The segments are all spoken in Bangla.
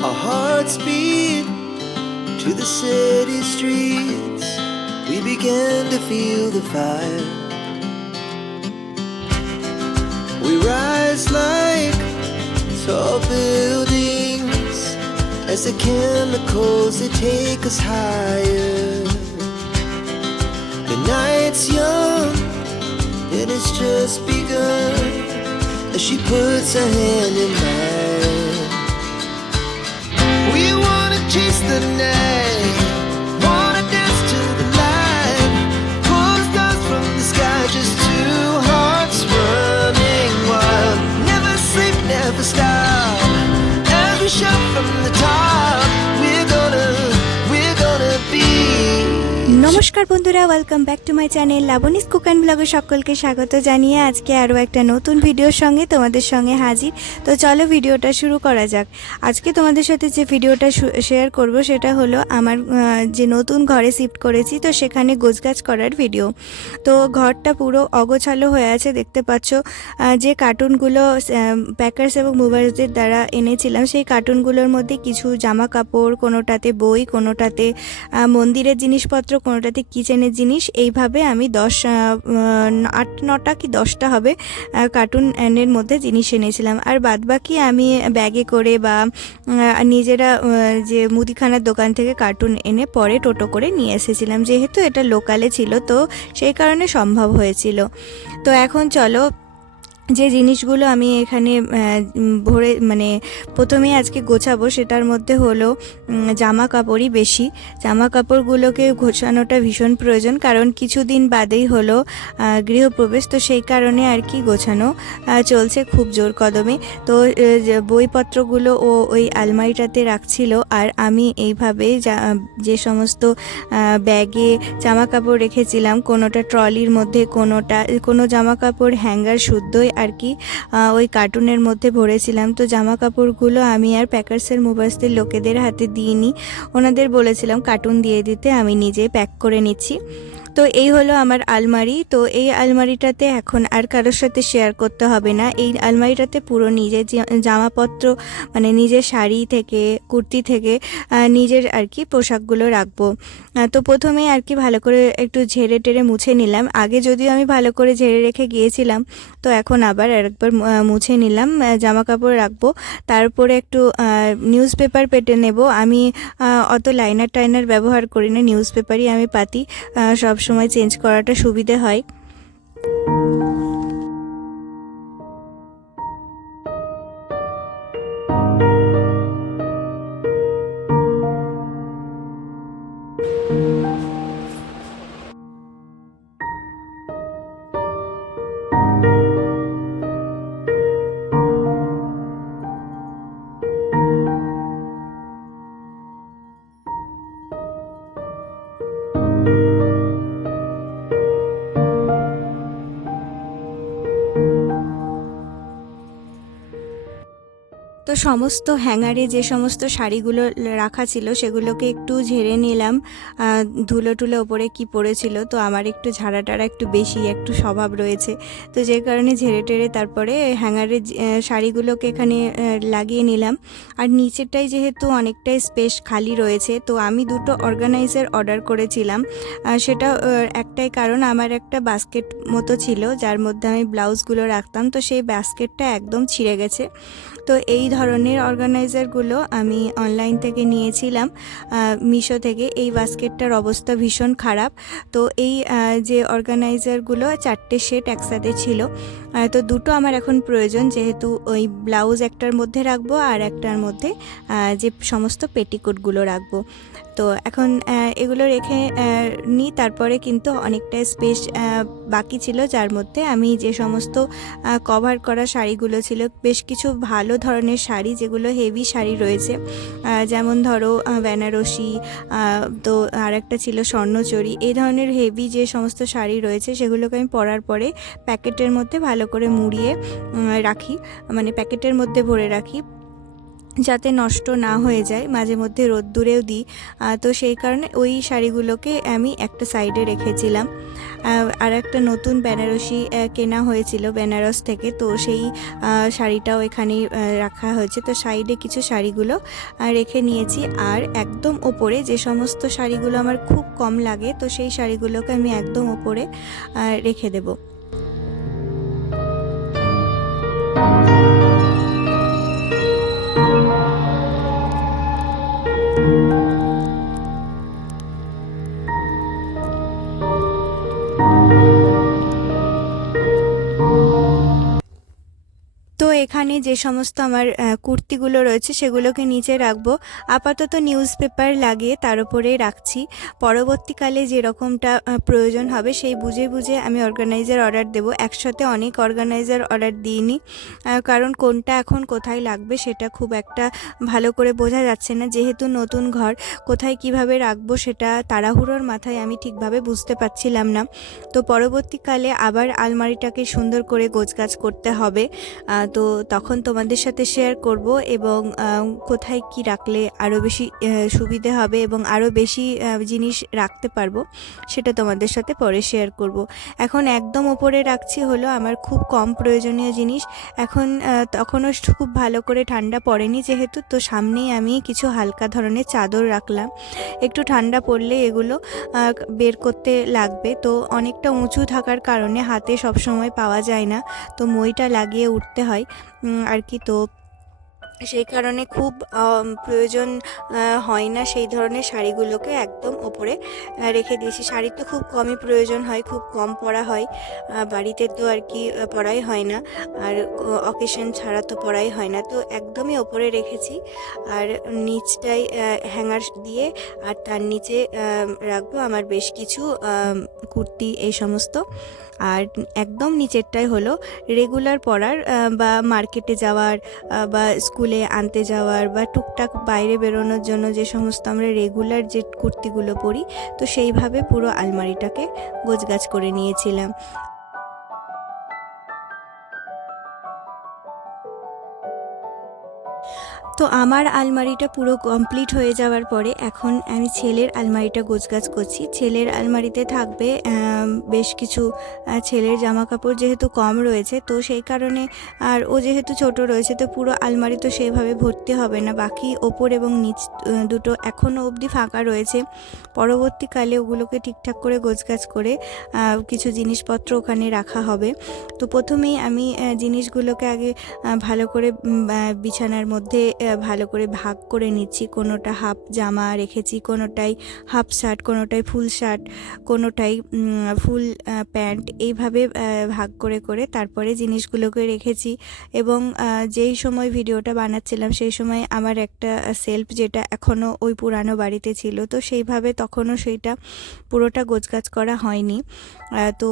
Our hearts beat to the city streets. We began to feel the fire. We rise like tall buildings as the chemicals, they take us higher. The night's young and it's just begun as she puts her hand in mine. We wanna chase the night, wanna dance to the light, pull stars from the sky, just two hearts running wild. Never sleep, never stop, as we shout from the top. We're gonna be. নমস্কার বন্ধুরা, welcome back to my channel Laboni's cook and ব্লগে সকলকে স্বাগত জানিয়ে আজকে আরও একটা নতুন ভিডিওর সঙ্গে তোমাদের সঙ্গে হাজির। তো চলো ভিডিওটা শুরু করা যাক। আজকে তোমাদের সাথে যে ভিডিওটা শেয়ার করব সেটা হলো আমার যে নতুন ঘরে শিফট করেছি, তো সেখানে গোছগাছ করার ভিডিও। তো ঘরটা পুরো অগোছালো হয়ে আছে, দেখতে পাচ্ছ। যে কার্টুনগুলো প্যাকার্স এবং মুভার্সদের দ্বারা এনেছিলাম, সেই কার্টুনগুলোর মধ্যে কিছু জামা কাপড়, কোনোটাতে বই, কোনোটাতে মন্দিরের জিনিসপত্র, কোনোটাতে কিচেনের জিনিস, এইভাবে আমি 8-9টা কি 10টা হবে কার্টুনের মধ্যে জিনিস এনেছিলাম। আর বাদবাকি আমি ব্যাগে করে বা নিজেরা যে মুদিখানার দোকান থেকে কার্টুন এনে পরে টোটো করে নিয়ে এসেছিলাম, যেহেতু এটা লোকালে ছিল তো সেই কারণে সম্ভব হয়েছিল। তো এখন চলো যে জিনিসগুলো আমি এখানে ভরে প্রথমেই আজকে গোছাবো সেটার মধ্যে হলো জামা কাপড়ই বেশি। জামা কাপড়গুলোকে গোছানোটা ভীষণ প্রয়োজন, কারণ কিছুদিন বাদেই হলো গৃহপ্রবেশ, তো সেই কারণে আর কি গোছানো চলছে খুব জোর কদমে। তো বইপত্রগুলো ওই আলমারিটাতে রাখছিল, আর আমি এইভাবে যে সমস্ত ব্যাগে জামা কাপড় রেখেছিলাম, কোনোটা ট্রলির মধ্যে, কোনো জামা কাপড় হ্যাঙ্গার শুদ্ধই আর কি ওই কার্টুনের মধ্যে ভরেছিলাম। তো জামা কাপড়গুলো আমি আর প্যাকার্সের মুভার্সদের লোকেদের হাতে দিইনি, ওনাদের বলেছিলাম কার্টুন দিয়ে দিতে, আমি নিজে প্যাক করে নিচ্ছি। তো এই হলো আমার আলমারি। তো এই আলমারিটাতে এখন আর কারোর সাথে শেয়ার করতে হবে না। এই আলমারিটাতে পুরো নিজের জামাপত্র, নিজের শাড়ি থেকে, কুর্তি থেকে নিজের আর কি পোশাকগুলো রাখবো। তো প্রথমে আর কি ভালো করে একটু ঝেড়ে টেরে মুছে নিলাম। আগে যদিও আমি ভালো করে ঝেড়ে রেখে গিয়েছিলাম, তো এখন আবার আরেকবার মুছে নিলাম। জামা কাপড় রাখবো, তারপরে একটু নিউজ পেপার পেতে নেব। আমি অত লাইনার টাইনার ব্যবহার করি না, নিউজ পেপারই আমি পাতি, সব সময় চেঞ্জ করাটা সুবিধে হয়। তো সমস্ত হ্যাঙ্গারে যে সমস্ত শাড়িগুলো রাখা ছিল সেগুলোকে একটু ঝেড়ে নিলাম, ধুলো টুলো ওপরে কি পড়েছিল। তো আমার একটু ঝাড়াটারা একটু বেশি একটু স্বভাব রয়েছে, তো যে কারণে ঝেড়ে টেড়ে তারপরে হ্যাঙ্গারের শাড়িগুলোকে এখানে লাগিয়ে নিলাম। আর নিচেরটাই যেহেতু অনেকটাই স্পেস খালি রয়েছে, তো আমি দুটো অর্গানাইজার অর্ডার করেছিলাম। সেটা একটাই কারণ, আমার একটা বাস্কেট মতো ছিল যার মধ্যে আমি ব্লাউজগুলো রাখতাম, তো সেই বাস্কেটটা একদম ছিঁড়ে গেছে। তো এই ধরনের অর্গানাইজারগুলো আমি অনলাইন থেকে নিয়েছিলাম, মিশো থেকে। এই বাস্কেটটার অবস্থা ভীষণ খারাপ। তো এই যে অর্গানাইজারগুলো 4টে সেট একসাথে ছিল, তো দুটো আমার এখন প্রয়োজন, যেহেতু ওই ব্লাউজ একটার মধ্যে রাখবো আর একটার মধ্যে যে সমস্ত পেটিকোটগুলো রাখবো। তো এখন এগুলো রেখে নিই, তারপরে কিন্তু অনেকটা স্পেস বাকি ছিল, যার মধ্যে আমি যে সমস্ত কভার করা শাড়িগুলো ছিল, বেশ কিছু ভালো ধরনের শাড়ি, যেগুলো হেভি শাড়ি রয়েছে, যেমন ধরো বেনারসি, তো আর একটা ছিল স্বর্ণচুরি, এই ধরনের হেভি যে সমস্ত শাড়ি রয়েছে সেগুলোকে আমি পরার পরে প্যাকেটের মধ্যে ভালো করে মুড়িয়ে রাখি, প্যাকেটের মধ্যে ভরে রাখি। যাতে নষ্ট না হয়ে যায়, মাঝে মধ্যে রোদ্দুরেও দিই। তো সেই কারণে ওই শাড়িগুলোকে আমি একটা সাইডে রেখেছিলাম। আর একটা নতুন বেনারসি কেনা হয়েছিল বেনারস থেকে, তো সেই শাড়িটাও এখানেই রাখা হয়েছে। তো সাইডে কিছু শাড়িগুলো রেখে নিয়েছি, আর একদম ওপরে যে সমস্ত শাড়িগুলো আমার খুব কম লাগে, তো সেই শাড়িগুলোকে আমি একদম ওপরে রেখে দেবো। তো এখানে যে সমস্ত আমার কুর্তিগুলো রয়েছে সেগুলোকে নিচে রাখবো। আপাতত নিউজ পেপার লাগিয়ে তার উপরে রাখছি। পরবর্তীকালে যেরকমটা প্রয়োজন হবে সেই বুঝে বুঝে আমি অর্গানাইজার অর্ডার দেবো। একসাথে অনেক অর্গানাইজার অর্ডার দিইনি, কারণ কোনটা এখন কোথায় লাগবে সেটা খুব একটা ভালো করে বোঝা যাচ্ছে না। যেহেতু নতুন ঘর, কোথায় কিভাবে রাখবো সেটা তাড়াহুড়োর মাথায় আমি ঠিকভাবে বুঝতে পারছিলাম না। তো পরবর্তীকালে আবার আলমারিটাকে সুন্দর করে গোছগাছ করতে হবে। তো তখন তোমাদের সাথে শেয়ার করব, এবং কোথায় কি রাখলে আরও বেশি সুবিধে হবে এবং আরও বেশি জিনিস রাখতে পারবো সেটা তোমাদের সাথে পরে শেয়ার করব। এখন একদম ওপরে রাখছি হলো আমার খুব কম প্রয়োজনীয় জিনিস। এখন তখনও খুব ভালো করে ঠান্ডা পড়েনি যেহেতু, তো সামনেই আমি কিছু হালকা ধরনের চাদর রাখলাম। একটু ঠান্ডা পড়লে এগুলো বের করতে লাগবে, তো অনেকটা উঁচু থাকার কারণে হাতে সবসময় পাওয়া যায় না, তো মইটা লাগিয়ে উঠতে হয় আর কি। তো সেই কারণে খুব প্রয়োজন হয় না সেই ধরনের শাড়িগুলোকে একদম ওপরে রেখে দিয়েছি। শাড়ি তো খুব কমই প্রয়োজন হয়, খুব কম পরা হয় বাড়িতে, তো আর কি পরাই হয় না, আর অকেশন ছাড়া তো পরাই হয় না, তো একদমই ওপরে রেখেছি। আর নিচটাই হ্যাঙ্গার দিয়ে, আর তার নিচে রাখবো আমার বেশ কিছু কুর্তি এই সমস্ত। আর একদম নিচেরটাই হলো রেগুলার পরার বা মার্কেটে যাওয়ার বা স্কুলে আনতে যাওয়ার বা টুকটাক বাইরে বেরোনোর জন্য যে সমস্ত আমরা রেগুলার যে কুর্তিগুলো পরি, তো সেইভাবে পুরো আলমারিটাকে গোছগাছ করে নিয়েছিলাম। তো আমার আলমারিটা পুরো কমপ্লিট হয়ে যাওয়ার পরে এখন আমি ছেলের আলমারিটা গোছগাছ করছি। ছেলের আলমারিতে থাকবে বেশ কিছু ছেলের জামা কাপড়, যেহেতু কম রয়েছে তো সেই কারণে, আর ও যেহেতু ছোট রয়েছে তো পুরো আলমারি তো সেইভাবে ভর্তি হবে না। বাকি ওপর এবং নিচ দুটো এখনও অবধি ফাঁকা রয়েছে। পরবর্তীকালে ওগুলোকে ঠিকঠাক করে গোছগাছ করে কিছু জিনিসপত্র ওখানে রাখা হবে। তো প্রথমেই আমি জিনিসগুলোকে আগে ভালো করে বিছানার মধ্যে ভালো করে ভাগ করে নিচ্ছি। কোনোটা হাফ জামা রেখেছি, কোনোটাই হাফ শার্ট, কোনোটাই ফুল শার্ট, কোনোটাই ফুল প্যান্ট, এইভাবে ভাগ করে করে তারপরে জিনিসগুলোকে রেখেছি। এবং যেই সময় ভিডিওটা বানাচ্ছিলাম সেই সময় আমার একটা সেলফ, যেটা এখনও ওই পুরানো বাড়িতে ছিল, তো সেইভাবে তখনও সেইটা পুরোটা গোছগাছ করা হয়নি। তো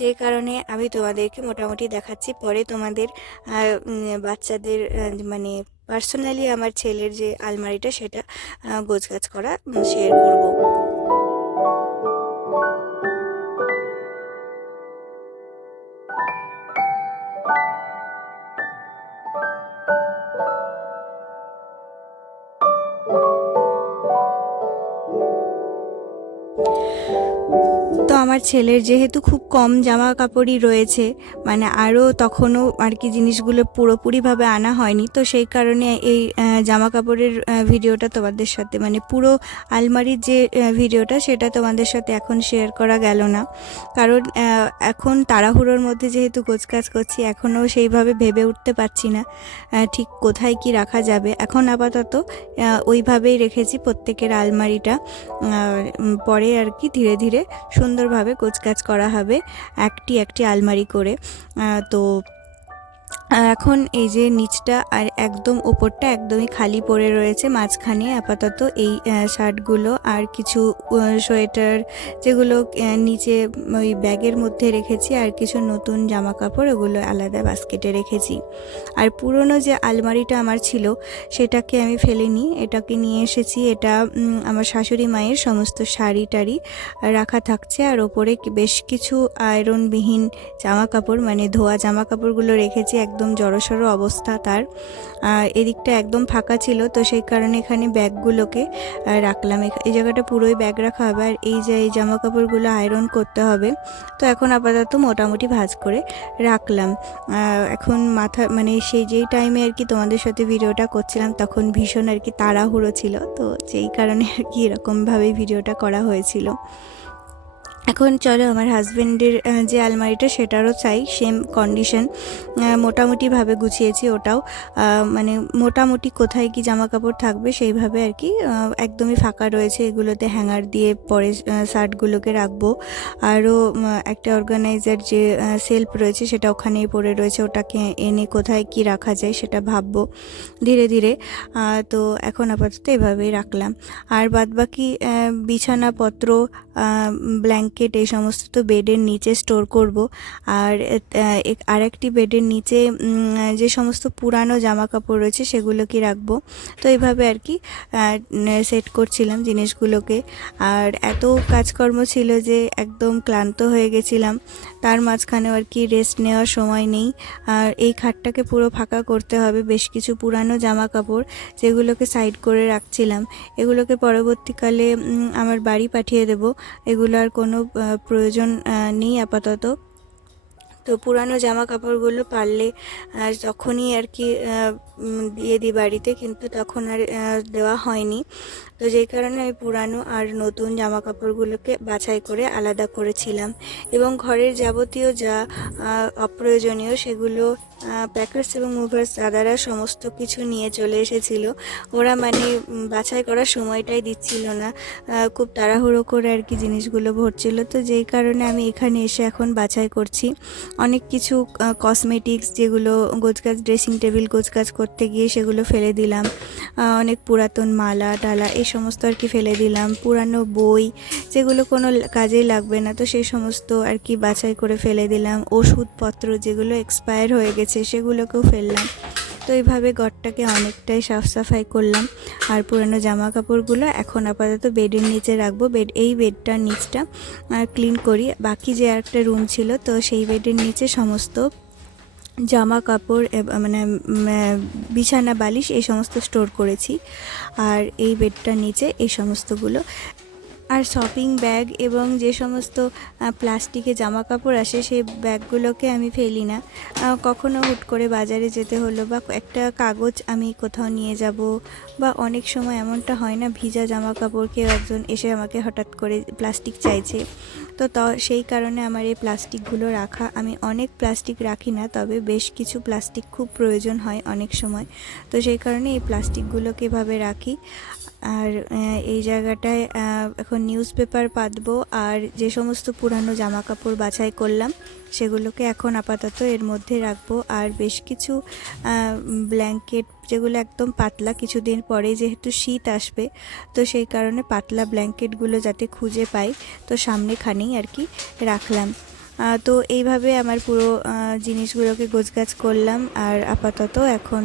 যে কারণে আমি তোমাদেরকে মোটামুটি দেখাচ্ছি, পরে তোমাদের বাচ্চাদের মানে পার্সোনালি আমার ছেলের যে আলমারিটা সেটা গোছগাছ করা শেয়ার করব। তো আমার ছেলের যেহেতু খুব কম জামা কাপড়ই রয়েছে, মানে আরও তখনও আর কি জিনিসগুলো পুরোপুরিভাবে আনা হয়নি, তো সেই কারণে এই জামা কাপড়ের ভিডিওটা তোমাদের সাথে, মানে পুরো আলমারির যে ভিডিওটা সেটা তোমাদের সাথে এখন শেয়ার করা গেল না। কারণ এখন তাড়াহুড়োর মধ্যে যেহেতু গোছগাছ করছি, এখনও সেইভাবে ভেবে উঠতে পারছি না ঠিক কোথায় কি রাখা যাবে। এখন আপাতত ওইভাবেই রেখেছি প্রত্যেকের আলমারিটা, পরে আর কি ধীরে ধীরে সুন্দরভাবে গোছগাছ করা হবে একটি একটি আলমারি করে। তো এখন এই যে নিচটা আর একদম ওপরটা একদমই খালি পড়ে রয়েছে, মাঝখানে আপাতত এই শার্টগুলো আর কিছু সোয়েটার যেগুলো নিচে ওই ব্যাগের মধ্যে রেখেছি, আর কিছু নতুন জামা কাপড় ওগুলো আলাদা বাস্কেটে রেখেছি। আর পুরনো যে আলমারিটা আমার ছিল সেটাকে আমি ফেলিনি, এটাকে নিয়ে এসেছি। এটা আমার শাশুড়ি মায়ের সমস্ত শাড়ি টাড়ি রাখা থাকছে, আর ওপরে বেশ কিছু আয়রনবিহীন জামা কাপড়, মানে ধোয়া জামা কাপড়গুলো রেখেছি একদম একদম জড়সড় অবস্থা তার। এদিকটা একদম ফাঁকা ছিল, তো সেই কারণে এখানে ব্যাগগুলোকে রাখলাম। এই জায়গাটা পুরোই ব্যাগ রাখা হবে, আর এই যে এই জামা কাপড়গুলো আয়রন করতে হবে। তো এখন আপাতত মোটামুটি ভাঁজ করে রাখলাম। এখন মাথা মানে সেই যেই টাইমে আর কি তোমাদের সাথে ভিডিওটা করছিলাম তখন ভীষণ আর কি তাড়াহুড়ো ছিল, তো যেই কারণে আর কি এরকমভাবেই ভিডিওটা করা হয়েছিল। এখন চলো আমার হাজব্যান্ডের যে আলমারিটা সেটারও চাই সেম কন্ডিশন, মোটামুটিভাবে গুছিয়েছি ওটাও। মানে মোটামুটি কোথায় কি জামা কাপড় থাকবে সেইভাবে আর কি একদমই ফাঁকা রয়েছে। এগুলোতে হ্যাঙ্গার দিয়ে পরে শার্টগুলোকে রাখবো। আরও একটা অর্গানাইজার যে সেলফ রয়েছে সেটা ওখানেই পড়ে রয়েছে, ওটাকে এনে কোথায় কি রাখা যায় সেটা ভাববো ধীরে ধীরে। তো এখন আপাতত এভাবেই রাখলাম। আর বাদবাকি বিছানাপত্র, ব্ল্যাঙ্কেট এই সমস্ত তো বেডের নিচে স্টোর করব। আর আরেকটি বেডের নিচে যে সমস্ত পুরানো জামা কাপড় রয়েছে সেগুলোকে রাখবো। তো এইভাবে আর কি সেট করছিলাম জিনিসগুলোকে। আর এত কাজকর্ম ছিল যে একদম ক্লান্ত হয়ে গেছিলাম, তার মাঝখানেও আর কি রেস্ট নেওয়ার সময় নেই। আর এই খাটটাকে পুরো ফাঁকা করতে হবে, বেশ কিছু পুরানো জামা কাপড় যেগুলোকে সাইড করে রাখছিলাম, এগুলোকে পরবর্তীকালে আমার বাড়ি পাঠিয়ে দেব। এগুলো আর কোনো প্রয়োজন নেই আপাতত। তো পুরানো জামা কাপড়গুলো পারলে তখনই আর কি দিয়ে দিই বাড়িতে, কিন্তু তখন আর দেওয়া হয়নি। তো যেই কারণে আমি পুরানো আর নতুন জামা কাপড়গুলোকে বাছাই করে আলাদা করেছিলাম। এবং ঘরের যাবতীয় যা অপ্রয়োজনীয় সেগুলো প্যাকার্স এবং মুভার্স দাদারা সমস্ত কিছু নিয়ে চলে এসেছিল। ওরা মানে বাছাই করার সময়টাই দিচ্ছিল না, খুব তাড়াহুড়ো করে আর কি জিনিসগুলো ভরছিল। তো যেই কারণে আমি এখানে এসে এখন বাছাই করছি। অনেক কিছু কসমেটিক্স যেগুলো গোছগাছ, ড্রেসিং টেবিল গোছগাছ করতে গিয়ে সেগুলো ফেলে দিলাম। অনেক পুরাতন মালা টালা এই সমস্ত আর কি ফেলে দিলাম। পুরানো বই যেগুলো কোনো কাজেই লাগবে না, তো সেই সমস্ত আর কি বাছাই করে ফেলে দিলাম। ওষুধপত্র যেগুলো এক্সপায়ার হয়ে গেছে সেগুলোকেও ফেললাম। তো এইভাবে ঘরটাকে অনেকটাই সাফ সাফাই করলাম। আর পুরানো জামা কাপড়গুলো এখন আপাতত বেডের নিচে রাখবো। এই বেডটার নিচটা ক্লিন করি। বাকি যে একটা রুম ছিল, তো সেই বেডের নিচে সমস্ত জামা কাপড় মানে বিছানা বালিশ এই সমস্ত স্টোর করেছি। আর এই বেডটার নিচে এই সমস্তগুলো। আর শপিং ব্যাগ এবং যে সমস্ত প্লাস্টিকে জামা কাপড় আসে সেই ব্যাগগুলোকে আমি ফেলি না। কখনো হুট করে বাজারে যেতে হলো বা একটা কাগজ আমি কোথাও নিয়ে যাব, বা অনেক সময় এমনটা হয় না ভিজা জামা কাপড় কেউ একজন এসে আমাকে হঠাৎ করে প্লাস্টিক চাইছে, তো সেই কারণে আমার এই প্লাস্টিকগুলো রাখা। আমি অনেক প্লাস্টিক রাখি না, তবে বেশ কিছু প্লাস্টিক খুব প্রয়োজন হয় অনেক সময়, তো সেই কারণে এই প্লাস্টিকগুলোকে এভাবে রাখি। আর এই জায়গাটায় এখন নিউজ পেপার পাতবো। আর যে সমস্ত পুরানো জামা কাপড় বাছাই করলাম সেগুলোকে এখন আপাতত এর মধ্যে রাখবো। আর বেশ কিছু ব্ল্যাঙ্কেট যেগুলো একদম পাতলা, কিছুদিন পরে যেহেতু শীত আসবে, তো সেই কারণে পাতলা ব্ল্যাঙ্কেটগুলো যাতে খুঁজে পাই, তো সামনেখানেই আর কি রাখলাম। তো এইভাবে আমার পুরো জিনিসগুলোকে গোছগাছ করলাম। আর আপাতত এখন